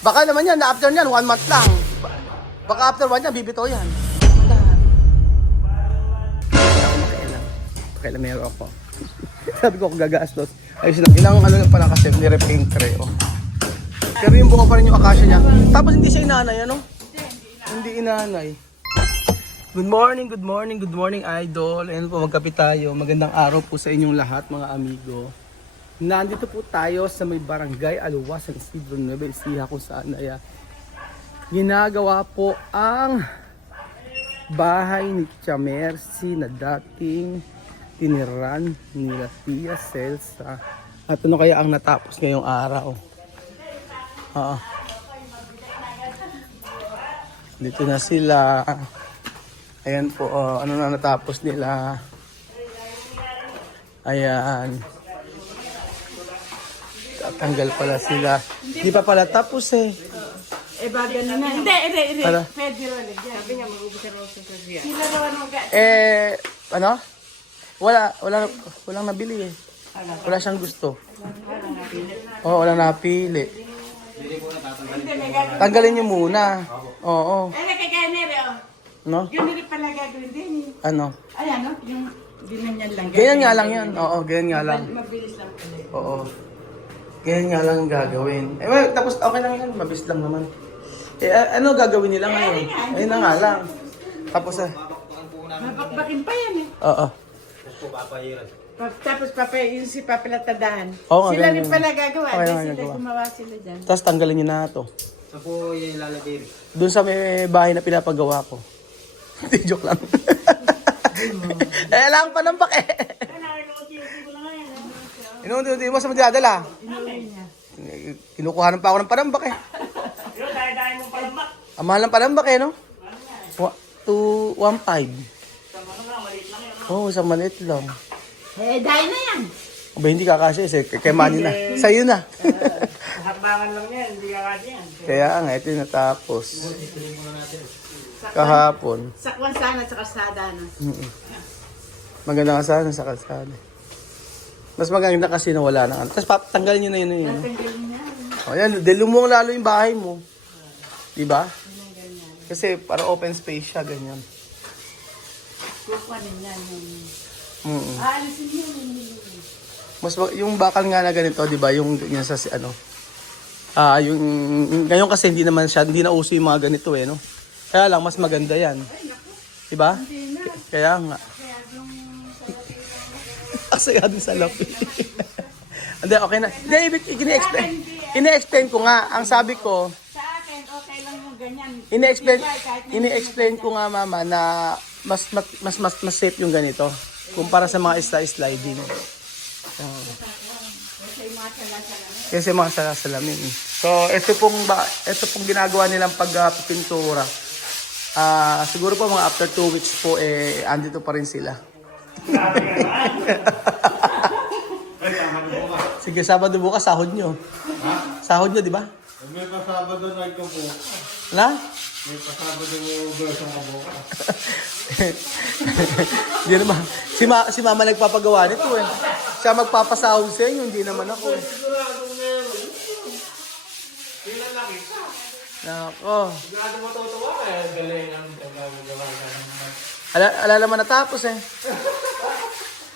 Baka naman yan, na after yan, 1 month lang. Baka after 1 yan, bibito yan. Pakailamero ako. Sabi ko gagastos. Ayos lang, ilang ano lang pala kasi, nirepaint tray. Oh. Pero yung buka pa rin yung akasya niya. Tapos hindi siya inanay, ano? Hindi inanay. Good morning, idol. Ayan po, magkape tayo. Magandang araw po sa inyong lahat, mga amigo. Nandito po tayo sa may barangay Aluwas, San Isidro Nueva Ecija, kung saan ay ginagawa po ang bahay ni Tia Mercy na dating tiniran nila Tia Celsa. At ano kaya ang natapos ngayong araw? Dito na sila. Ayan po, ano na natapos nila. Ayan. Tatanggal pala sila. Hindi pa pala tapos eh. Baga na na. Hindi. Para? Pwede rin. Sabi niya, mag-ubus ang roses sa siya. Sila raw mag- Ano? Walang nabili eh. Wala siyang gusto. Oo, walang napili. Tanggalin niyo muna. Oo. Ay, nakagaya nere, oh. No? Yun nire pala gagawin din. Ano? Ayan, no? Yung dinanyan lang. Ganyan nga lang yan. Oo, ganyan nga lang. Mabilis lang pala. Oo. Ganyan nga lang gagawin. Well, tapos okay lang yan. Mabilis lang naman. Ano gagawin nila ngayon? Ayun na nga lang. Tapos Mabakbakin pa yan eh. Oo. Tapos yung si papalatadahan. Oo nga, Sila ganyan. rin pala gagawa. Okay, Dahil nga sila gagawa. gumawa sila dyan. Tapos tanggalin niyo na ito. Sa po yung ilalagay rin. Doon sa may bahay na pinapagawa ko. Hindi, joke lang. Lang pa ng bake. Inuunti-unti mo sa magdadala. Kinukuha pa ako ng panambak eh. Ang mahal ng panambak eh, no? 215. Oo, isang maliit lang. Dahil na yan. Aba, hindi kakasya eh. Kay Manny na. Sa'yo na. Habangan lang yan. Hindi kakasya yan. Kaya nga, ito yung natapos. Kahapon. Sakwan sana sa kasada na. Maganda ka sana sa kalsada. Mas maganda kasi na wala na. Tapos tanggalin nyo na yun. Tatanggalin niya. O yan, delumong lalo yung bahay mo. Diba? Kasi para open space siya, ganyan. Kukuhanin niya. Aalisin niya. Yung bakal nga na ganito, diba? Yung sa ano. Yung ngayon kasi hindi na uso yung mga ganito eh, no? Kaya lang, mas maganda yan. Diba? Kaya nga. Aksaya din sa lapi. Hindi, okay na. Hindi, ini-explain ko nga. Ang sabi ko, Sa akin, okay lang yung ganyan. ini-explain ko nga, mama, na mas safe yung ganito kumpara sa mga sliding. Kasi mga salasalamin. So, ito pong ginagawa nilang pagpintura. Siguro po mga after 2 weeks po andito pa rin sila. Sige, Sabado bukas sahod nyo. Sahod nyo, di ba? May pasabado na ikaw po. Na? May pasabado mo version ka bukas. Hindi naman. Si mama nagpapagawa nito eh. Siya magpapasahod sa inyo, hindi naman ako eh. Siguradong meron. Kailan nakita? Nako. Sigurado mo tutuwa kaya galing ang gagawa ka naman. Alala mo natapos eh.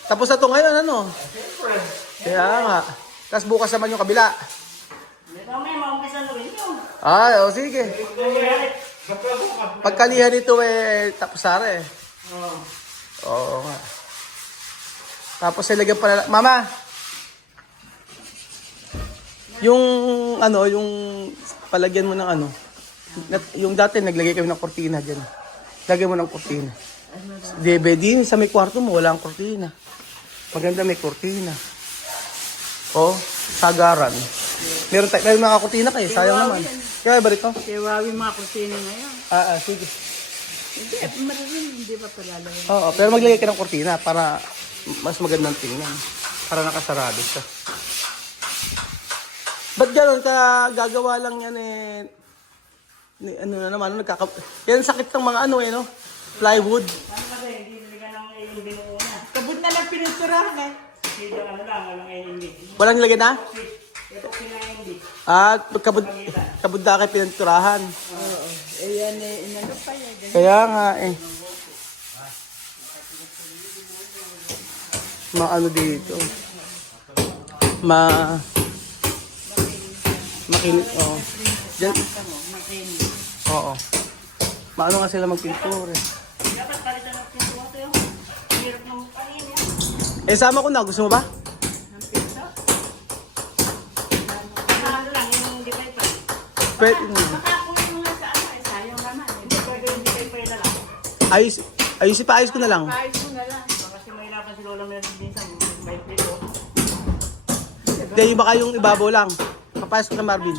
Tapos na to ngayon, ano? Siyempre. Kaya nga. Tapos bukas naman yung kabila. Ito may maumpisa na rin yun. O sige. Baka bukas. Pagkalihan nito tapos sara eh. Oo. Oo nga. Tapos ilagyan pala, mama. Yung palagyan mo ng yung dati naglagay kami ng kortina diyan. Lagyan mo ng kortina. Din sa may kwarto mo wala ang kortina. Maganda may kortina. Sagaran. Meron mga kortina kayo, sayang naman. Kaya ba rito? Kaya wawi mga kusina ngayon. Sige. Hindi, maraming hindi pa palalayan. Oo, pero maglagay ka ng kortina para mas magandang tingnan. Para nakasarado siya. Ba't gano'n ka gagawa lang yan yan sakit ng mga no? Plywood. Ano kasi, hindi niligan ng binuuna. Kabut na lang pininturahan eh. Hindi lang walang hindi. Walang nilagay na? Ito kinaindi. At kabunda kay pinanturahan. Oo. Ayan eh, inano pa yan. Kaya nga eh. Maano dito. Makinis. Oo. Diyan. Makinis. Oo. Maano nga sila magpintura eh. Dapat palitan ng pinto ito yung hirap ng panin. Eh, sama ko na. Gusto mo ba? Ng pinto. Ano lang, yung hindi kayo pa. Pwede. Baka kung yung nga sa ano, sayang naman. Hindi pwede hindi kayo pa na lang. Ayos ko na lang. Kahit mo na lang. Kasi mahirapan si Lola Mercedes minsan. May plito. Hindi, yung baka yung ibabaw lang. Papayos ko na Marvin.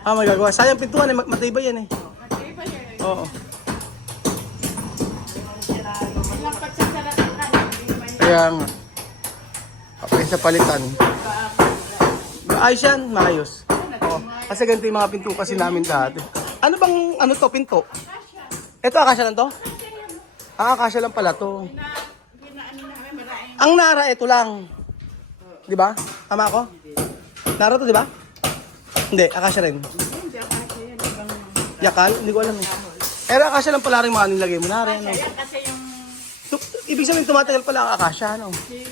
Ah, magagawa. Sayang pintuan eh. Matibay yan eh. Oo. Kaya nga. Okay, sa palitan. Ayos yan, maayos. Oo. Kasi ganito yung mga pinto kasi namin dati. Ano bang, ano to, pinto? Ito, akasya lang to? Ah, akasya lang pala to. Ang Nara, ito lang. Di ba? Tama ako? Nara to, di ba? Hindi, akasya rin. Yakal? Hindi ko alam eh. Pero akasya lang pala rin mga nilagay mo na rin. Ano? Kasi yung Ibig sabihin tumatagal pala ang akasya, ano? yung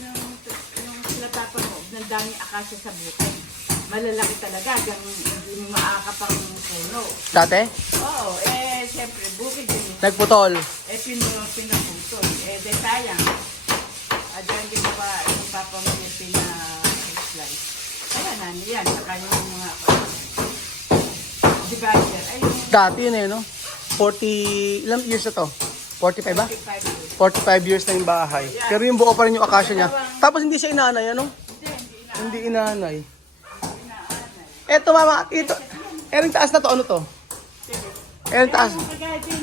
sila papa mo, ng daming akasya sa bukid. Malalaki talaga, hindi mo maakapang puno. Dati? Oo, siyempre, bukid din. Nagputol. Pinaputol. De sayang. Diyan din ba, yung papa mo yung pina-slice. Kaya nani yan, saka yung mga divider. Ay, yung Dati yun eh, no? 40, ilang years na to? 45 ba? 55 years. 45 years na yung bahay. Pero yung buo pa rin yung akasya niya. Tapos hindi siya inanay, ano? Hindi inanay. Eto mama, ito. Yung taas na to, ano to? Yung taas. Yung kagaya din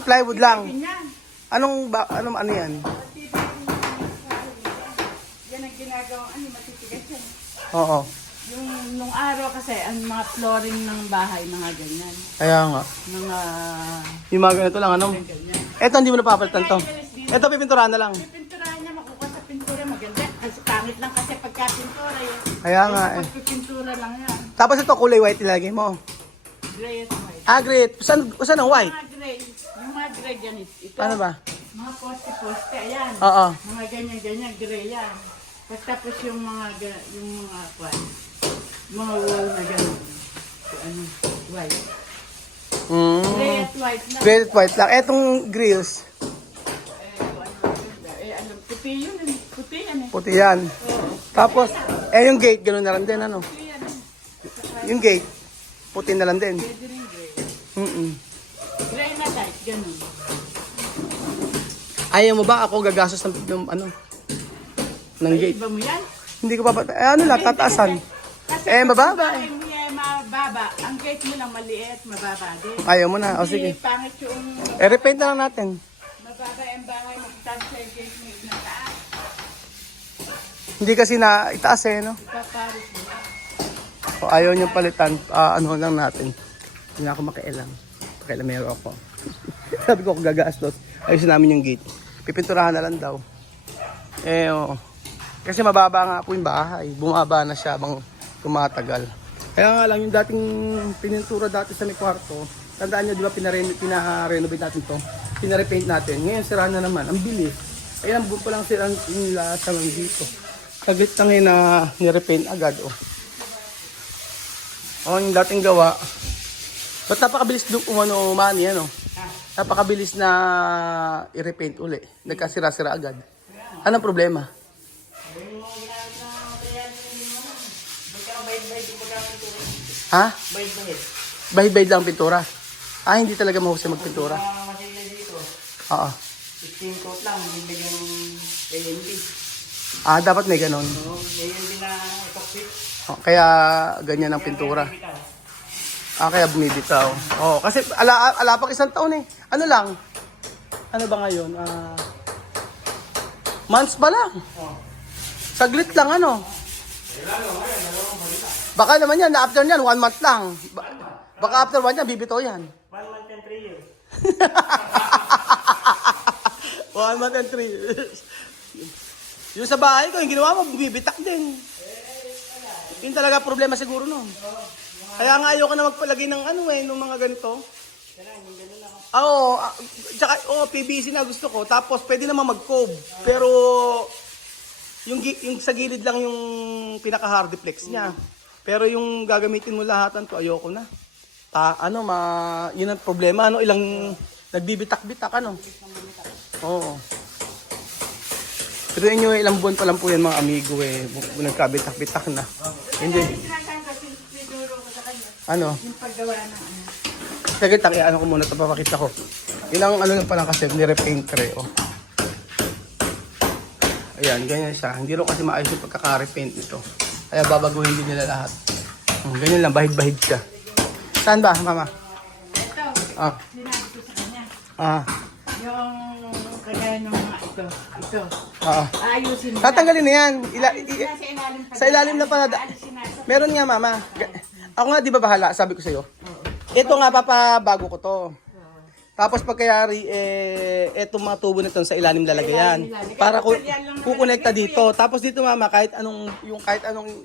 Plywood lang. Yan. Anong ano yan? Yan ang ginagawa, matitigas yan. Oo. Yung nung araw kasi, ang mga flooring ng bahay, mga ganyan. Kaya nga. Mga Yung mga ganito lang, ano? ganyan. Eto, hindi mo napapalitan to. Eto, pipinturahan na lang. Pipinturahan niya, makukuha sa pintura, maganda. Kasi pangit lang kasi pagka-pintura yun. Kaya nga eh. Pagpipintura lang yan. Tapos ito, kulay white nilagay mo. Gray at white. Ah, great. Saan ang white? Mga gray. Yung mga gray yan. Ito. Ano ba? Mga poste-poste. Ayan. Oo. Mga ganyan-ganyan. Gray yan. Tapos yung mga kwan. Mga wall na gano'n. Ano? White. Gray Mm. at white na. Great white lang. Etong grills, Ano, puti yun. Puti yan eh. puti yan. Tapos, yung gate, gano'n na lang din, ano? Puti yan eh. Yung gate, puti na lang din. Pwede rin gray. Gray na type. Gano'n. Ayaw mo ba ako gagastos ng ano? Ng gate? Iba mo yan? Hindi ko pa, ano lang, tataasan. Kasi Mababa eh. Yung mababa. Ang gate mo lang maliit, mababa din. Ayaw mo na, o sige. Pangit yung Repaint na lang natin. mababa yung bahay, magtaas sa gate mo na taas. Hindi kasi na itaas eh, no? Ipaparis mo. O ayaw niyong palitan, ano lang natin. Hindi na ako makialam. Pakialamero ako. Sabi ko, kung gagastos, ayusin namin yung gate. Pipinturahan na lang daw. Oo. Kasi mababa nga po yung bahay. Bumaba na siya bang tumatagal. Kaya nga lang, yung dating pinintura dati sa may kwarto, tandaan nyo, di ba, pina-renovate natin to? Pina-repaint natin. Ngayon, sira na naman. Ang bilis. Ayan, buong pa lang sila nila sa lang dito. Saglit lang yun na nirepaint agad, oh. Yung dating gawa. Ba't napakabilis umano mani, ano? Napakabilis na i-repaint uli. Nagkasira-sira agad. Anong problema? Ha? Bahid-bahid lang ang pintura. Hindi talaga mahusay magpintura. Oo. 16 coat lang, hindi yung AMD. Dapat may ganon. AMD na epoxy. Kaya ganyan ang pintura. Kaya bumibitaw. Kasi ala pang isang taon eh. Ano lang? Ano ba ngayon? Months pa lang. Saglit lang, ano? Baka naman yan, after yan, 1 month lang. Baka after 1 yan, bibitaw yan. 1 month and 3 years. 1 month and 3 years. Yung sa bahay ko, yung ginawa mo, bumibitak din. Yun talaga problema siguro nun. Kaya nga ayoko na magpalagay ng ng mga ganito. Oo, tsaka PVC na gusto ko. Tapos pwede naman mag-cove. Pero yung sa gilid lang yung pinaka-hardiplex niya. Pero yung gagamitin mo lahatan to, ayoko na. Yun ang problema, ilang nagbibitak-bitak, Oo. Pero inyo, ilang buwan pa lang po yan mga amigo nagkabitak-bitak na. Hindi. Sinuro ko sa kanya. Ano? Yung paggawa ng Sige, ko muna ito, papakita ko. Yun ang lang pala kasi, ni-repaint tray, Ayan, ganyan siya. Hindi rin kasi maayos yung pagkaka-repaint nito. Kaya babaguhin din nila lahat. Ganyan lang, bahid-bahid siya. Saan ba, mama? ito. Sinabi ko sa kanya. Yung kagaya ng mga ito. Ayusin mo. Tatanggalin na yan. Nasa ilalim pa. Sa ilalim na pala. Meron nga, mama. Ako nga, di ba bahala? Sabi ko sa'yo. Ito nga, papabago ko to. Tapos pagkayari, etong mga tubo na ito sa ilalim lalagayan. Para kukonekta dito. Tapos dito, mama, kahit anong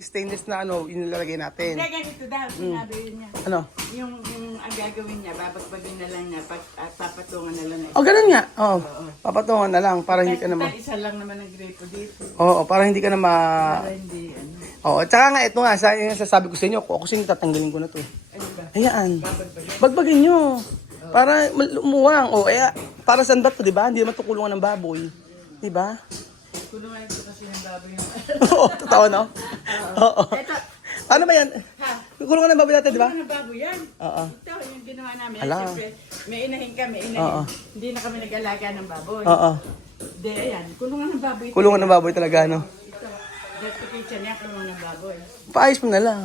stainless na yung lalagay natin. Hindi, ganito daw. Sinabi niya. Ano? Yung ang gagawin niya, babagbagin na lang niya, at papatungan na lang. Ganun nga. Papatungan na lang para hindi ka na Isa lang naman ang gripo dito. para hindi ka na Para hindi, tsaka nga, ito nga, sasabi ko sa inyo, ako kasi tatanggalin ko na to. Ano ba? Ayan. Bagbagin nyo. Para lumuwang. Para saan ba to, di ba? Hindi naman to kulungan ng baboy. Di ba? Kulungan ito kasi ng baboy yung... Oo, totoo, no? Oo. Ito. Paano ba yan? Kulungan ng baboy natin, di ba? Kulungan ng baboy yan. Oo. Ito, yung ginawa namin. Ala. Siyempre, may inahin kami, Hindi na kami nag-alaga ng baboy. Oo. Hindi, ayan. Kulungan ng baboy. Kulungan ng baboy talaga, no? Ito. Dito kitchen niya, kulungan ng baboy. Paayos mo na lang.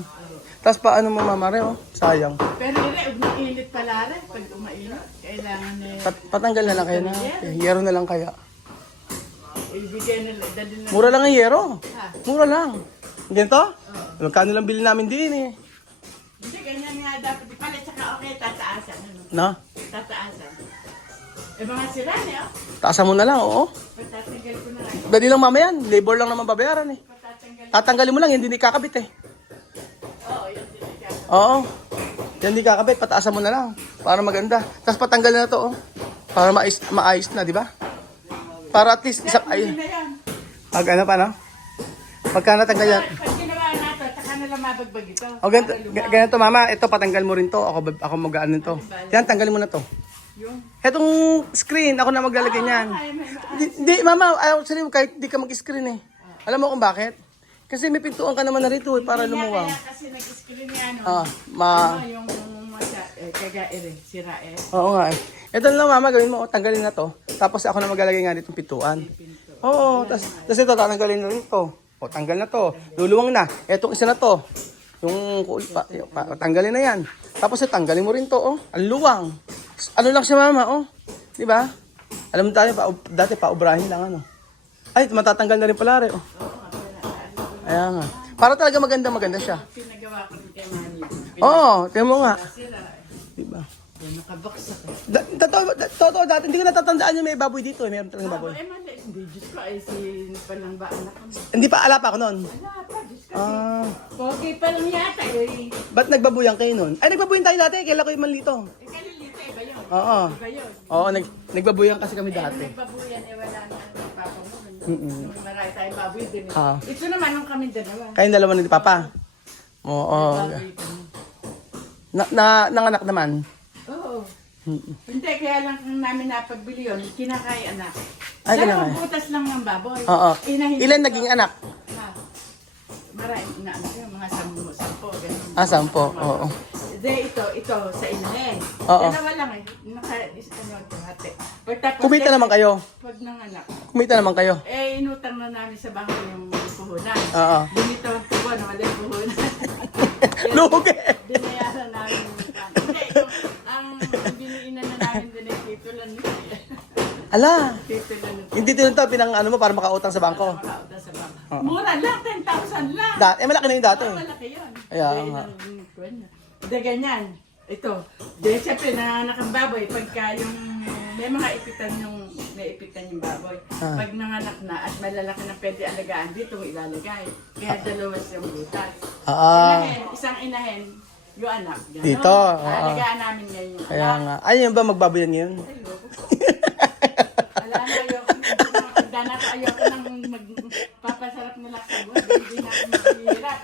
Tapos paano mo mamare, Sayang. Pero rin, umiinit pala rin. Pag umainit, kailangan Patanggal na lang kayo na. Yero na lang kaya. ibigay nila, dali na. Mura lang ang yero. Ha? Mura lang. Ganito? Magkano lang bilhin namin din eh. Hindi, ganyan nga dapat ipalit. Saka okay, tataasan. No? Tataasan. Mga sira niya, Taasan mo na lang, oo. Pagtatanggal ko na lang. Dali lang mamaya yan. Labor lang naman babayaran eh. Pagtatanggal. Tatanggalin mo lang, hindi kakabit eh. Oo, yun din. Oo. Yan di kakabit, pataasan mo na lang. Para maganda. Tapos patanggal na to, Para maayos na, di ba? Para at least isang Hindi na yan. Pag ano pa, no? Pagka natanggal yan. Pag ginawa nato, saka na lang mabagbag ito. Ganito, mama. Ito, patanggal mo rin to. Ako mag-ano nito. Yan, tanggalin mo na to. Yung... Etong screen, ako na maglalagay niyan. Hindi, mama. Actually, kahit di ka mag-screen eh. Alam mo kung bakit? Kasi may pintuan ka naman na rito para lumuwang. Kaya kasi nag-screen niya, yung kagaire, sira eh. Oo nga eh. Ito na lang, mama, gawin mo. Tanggalin na to. Tapos ako na maglalagay nga ditong pintuan. Oo, tas ito, tatanggalin na rin ito. Tanggal na to. Luluwang na. Etong isa na to. Yung tanggalin na yan. Tapos tanggalin mo rin to, Ang luwang. Ano lang siya, mama, Di ba? Alam mo tayo, dati paubrahin lang, Ay, matatanggal na rin pala, Ayan nga. Para talaga maganda siya. Pinagawa ko kay Manny. Oo, tingnan mo nga. Sira. Diba? Yan, nakabaksak eh. Totoo dati, hindi ko natatandaan yung may baboy dito. Meron talagang baboy. Mali, hindi, Diyos ko, si palang ba anak ko. Hindi pa, ala pa ako noon. Wala pa, Diyos ko. Pogi pa lang yata eh. Ba't nagbabuyang kayo noon? Ay, nagbabuyang tayo dati. Kailan ko yung manlito. Kalilito iba yun. Oo. Iba yun. Oo, nagbabuyang kasi kami dati. Nagbabuyan wala na ang papa mo. Nung marami tayong baboy din eh. Oo. Ito naman nung kami dalawa. Kayong dalawa ni Papa. Oo. Baboy kami. Nanganak naman. Oo. Hindi, kaya lang kung namin napagbili yun, kinakay anak. Ay, Pero kinakay. butas lang ng baboy. Oo. Inahin Ilan ko. naging anak? Marami na anak yun, mga 10, ganun. 10. Oo. Hindi, ito, sa inahin. Oo. Dalawa lang eh. Hati. Pagtapos, Kumita naman kayo. Pag nanganak. Kumita naman kayo. Inutang na namin sa bangko yung puhunan. Oo. Binito ang tubo na wala yung puhunan. Lugi. Binayaran namin yung utang. Hindi, ang biniinan na namin din ay titulan nito. Ala. Titulan nito. Hindi tinunta pinang ano mo para makautang sa bangko. Makauta sa bangko. Mura lang, 10,000 lang. Malaki na yung dati. Malaki yun. Kaya nga. Hindi ganyan. Ito. Di, siyempre, nanganak ang baboy. Pagka yung may mga ipitan yung naipitan yung baboy. Ah. Pag nanganak na at malalaki na pwede alagaan, dito mo ilalagay. Kaya dalawa siyang butas. Isang inahen, yung anak. Gano'n. Dito, Alagaan namin ngayon yung Kaya anak. nga. Ano yung ba magbabayan ngayon? Wala na, ayoko nang magpapasarap na lang sa buhay. Hindi na ako maghihirap.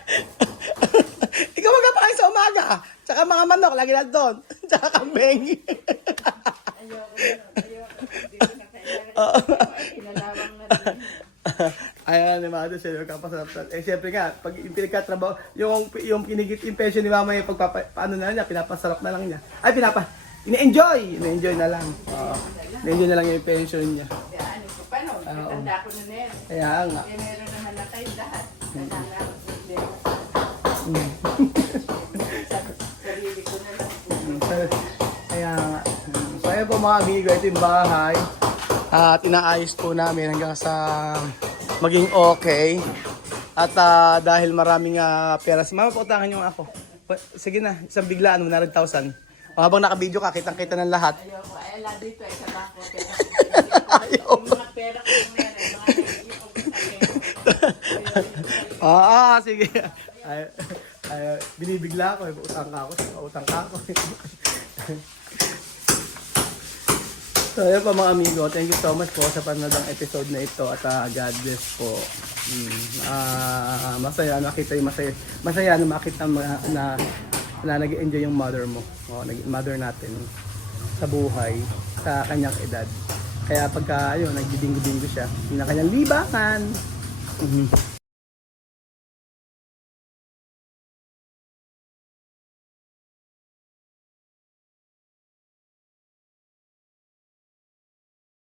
Ikaw magpapakain sa umaga. Tsaka mga manok, lagi na doon. Tsaka kambing. Ayoko. Dito na kailangan. Kinalawang na rin. Ayan, ni Mado, sila kapasarap. Eh, siyempre nga, pag pinagkatrabaho, yung kinigit yung pension ni Mama, yung paano na niya, pinapasarap na lang niya. Ay, ini-enjoy na lang. Ini-enjoy na lang yung pension niya. Kaya ano ko pa nun, katanda ko na rin. Kaya nga. Eh, meron naman na kayo lahat. Kailangan ako problema. Sarili ko na lang. Kaya nga. So, ayun po mga amigo, ito yung bahay. At inaayos po namin hanggang sa maging okay. At dahil maraming pera, si Mama, pautangan niyo ako. Sige na, isang biglaan, 100,000. Habang naka-video ka, kitang-kita ng lahat. Ayoko, ay ala dito ay sa bangko. Ayaw. Yung mga pera ko yung meron, mga naisipag ko sa Sige. Binibigla ako, utang ka ako. So, ayun pa mga amigo, thank you so much po sa panonood ng episode na ito at God bless po. Masaya nakita yung masaya na makita na nag-enjoy yung mother mo. Mother natin sa buhay, sa kanyang edad. Kaya pagka ayun, nagbibingo-bingo siya, yung kanyang libangan.